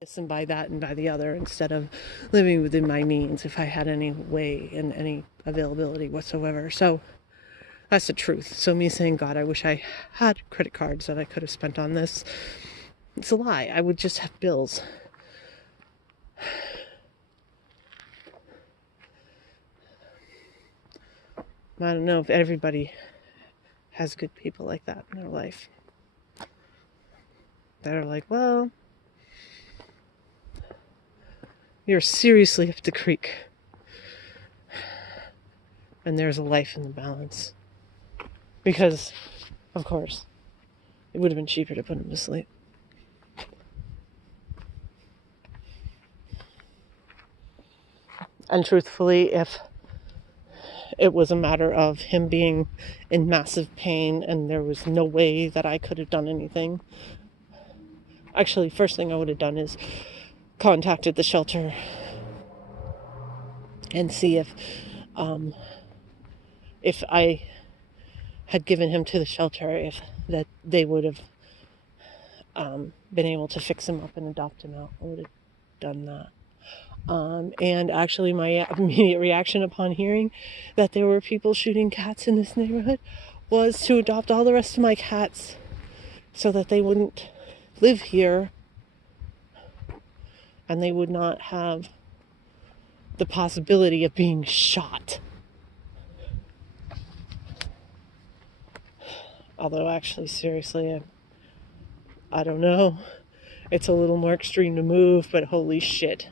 this and buy that and buy the other instead of living within my means if I had any way and any availability whatsoever. So that's the truth. So me saying, God, I wish I had credit cards that I could have spent on this, it's a lie. I would just have bills. I don't know if everybody has good people like that in their life that are like, well, you're seriously up the creek and there's a life in the balance. Because, of course, it would have been cheaper to put him to sleep. And truthfully, if it was a matter of him being in massive pain and there was no way that I could have done anything, actually, first thing I would have done is contacted the shelter and see if I had given him to the shelter, if that they would have been able to fix him up and adopt him out. I would have done that. And actually, my immediate reaction upon hearing that there were people shooting cats in this neighborhood was to adopt all the rest of my cats so that they wouldn't live here and they would not have the possibility of being shot. Although, actually, seriously, I don't know. It's a little more extreme to move, but holy shit.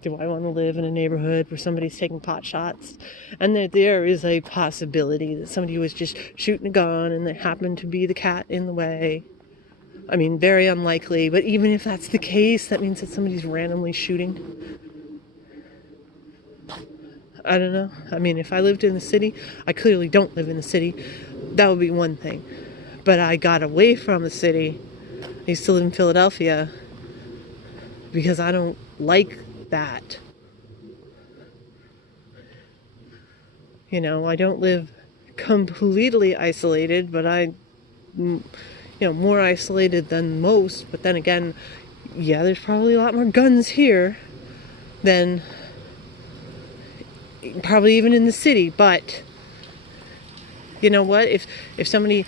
Do I want to live in a neighborhood where somebody's taking pot shots and that there is a possibility that somebody was just shooting a gun and there happened to be the cat in the way? I mean, very unlikely, but even if that's the case, that means that somebody's randomly shooting. I don't know. I mean, if I lived in the city, I clearly don't live in the city, that would be one thing. But I got away from the city. I used to live in Philadelphia because I don't like that. You know, I don't live completely isolated, but more isolated than most. But then again, yeah, there's probably a lot more guns here than probably even in the city. But you know what? If somebody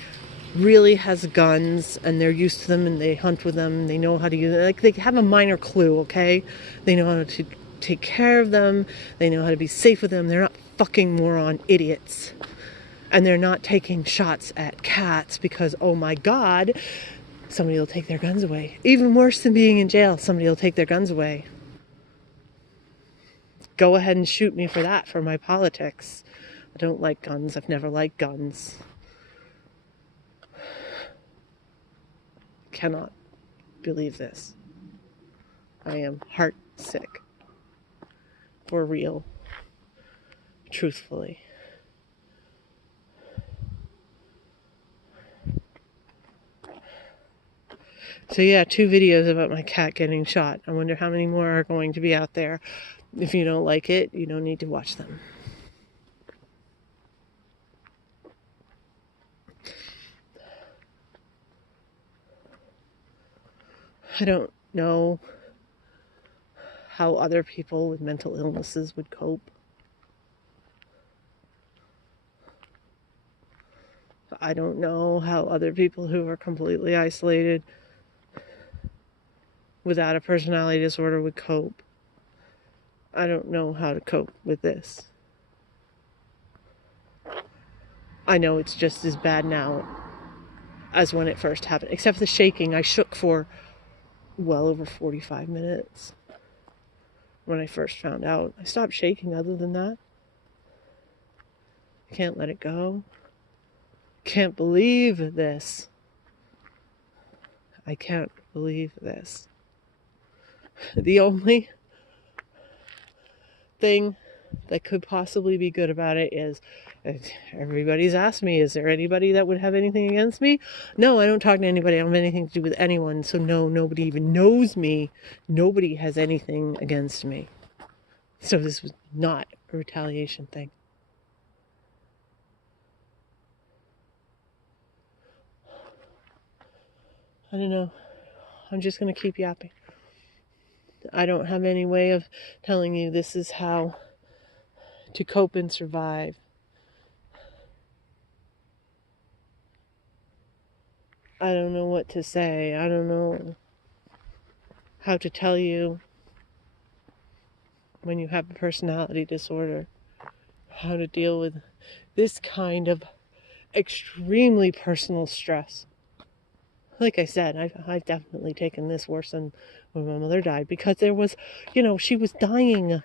really has guns and they're used to them and they hunt with them, they know how to use it. Like, they have a minor clue, okay? They know how to take care of them. They know how to be safe with them. They're not fucking moron idiots. And they're not taking shots at cats because, oh my God, somebody will take their guns away. Even worse than being in jail, somebody will take their guns away. Go ahead and shoot me for that, for my politics. I don't like guns. I've never liked guns. Cannot believe this. I am heart sick. For real. Truthfully. So yeah, 2 videos about my cat getting shot. I wonder how many more are going to be out there. If you don't like it, you don't need to watch them. I don't know how other people with mental illnesses would cope. I don't know how other people who are completely isolated without a personality disorder would cope. I don't know how to cope with this. I know it's just as bad now as when it first happened. Except for the shaking, I shook for well over 45 minutes when I first found out. I stopped shaking other than that. I can't let it go. Can't believe this. I can't believe this. The only thing that could possibly be good about it is everybody's asked me, is there anybody that would have anything against me? No, I don't talk to anybody. I don't have anything to do with anyone. So no, nobody even knows me. Nobody has anything against me. So this was not a retaliation thing. I don't know. I'm just going to keep yapping. I don't have any way of telling you this is how to cope and survive. I don't know what to say. I don't know how to tell you when you have a personality disorder how to deal with this kind of extremely personal stress. Like I said, I've definitely taken this worse than when my mother died, because there was, she was dying.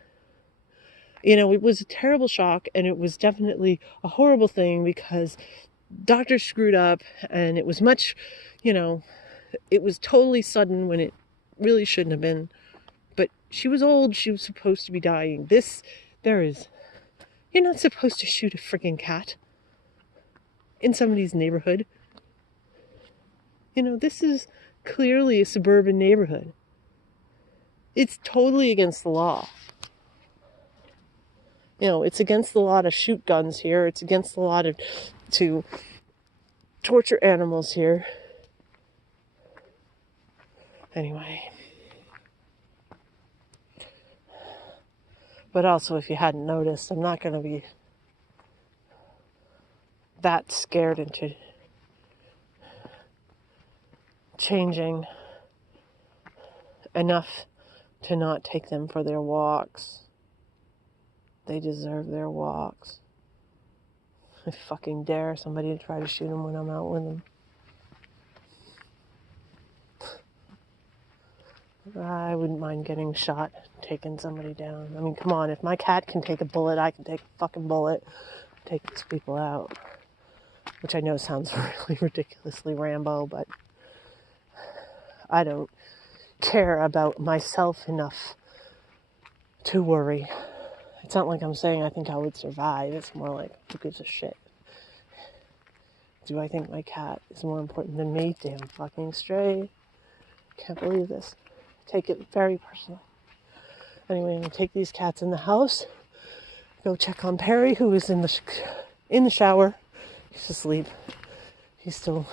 It was a terrible shock, and it was definitely a horrible thing because doctors screwed up, and it was much, it was totally sudden when it really shouldn't have been. But she was old, she was supposed to be dying. You're not supposed to shoot a freaking cat in somebody's neighborhood. This is clearly a suburban neighborhood. It's totally against the law. It's against the law to shoot guns here. It's against the law to torture animals here. Anyway. But also, if you hadn't noticed, I'm not going to be that scared into changing enough to not take them for their walks. They deserve their walks. I fucking dare somebody to try to shoot them when I'm out with them. I wouldn't mind getting shot, taking somebody down. I mean, come on, if my cat can take a bullet, I can take a fucking bullet, take these people out. Which I know sounds really ridiculously Rambo, but I don't care about myself enough to worry. It's not like I'm saying I think I would survive. It's more like, who gives a shit? Do I think my cat is more important than me? Damn fucking straight. Can't believe this. Take it very personally. Anyway, I'm going to take these cats in the house. Go check on Perry, who is in the shower. He's asleep. He's still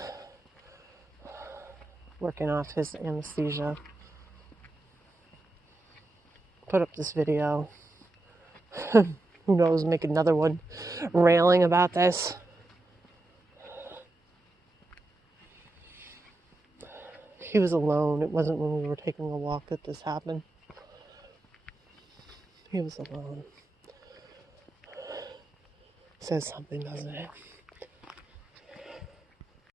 working off his anesthesia. Put up this video. Who knows, make another one railing about this. He was alone. It wasn't when we were taking a walk that this happened. He was alone. Says something, doesn't it?